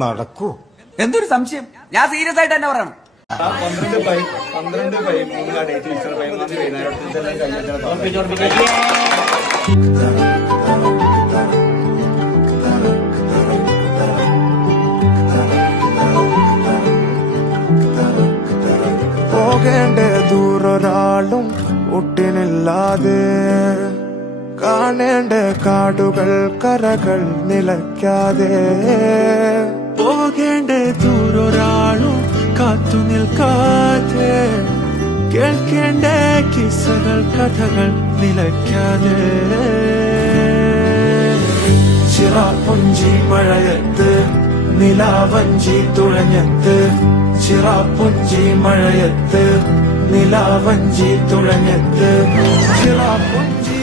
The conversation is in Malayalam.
നടക്കൂ. എന്തൊരു സംശയം, ഞാൻ സീരിയസ് ആയിട്ട് തന്നെ പറയണം. 12/3 പോകേണ്ട ദൂരൊരാളും ഒട്ടിനില്ലാതെ, കാണേണ്ട കാടുകൾ കരകൾ നിലയ്ക്കാതെ, പോകേണ്ട ദൂരൊരാളും കാത്തു നിൽക്കാതെ, കേൾക്കേണ്ട കിസ്സകൾ കഥകൾ നിലയ്ക്കാതെ, ചിറാപ്പുഞ്ചി മഴയത്ത് നിലാവഞ്ചി തുഴഞ്ഞത്ത്, ചിറാപ്പുഞ്ചി മഴയത്ത് നിലാവഞ്ചി തുഴഞ്ഞത്ത്, ചിറാപ്പുഞ്ചി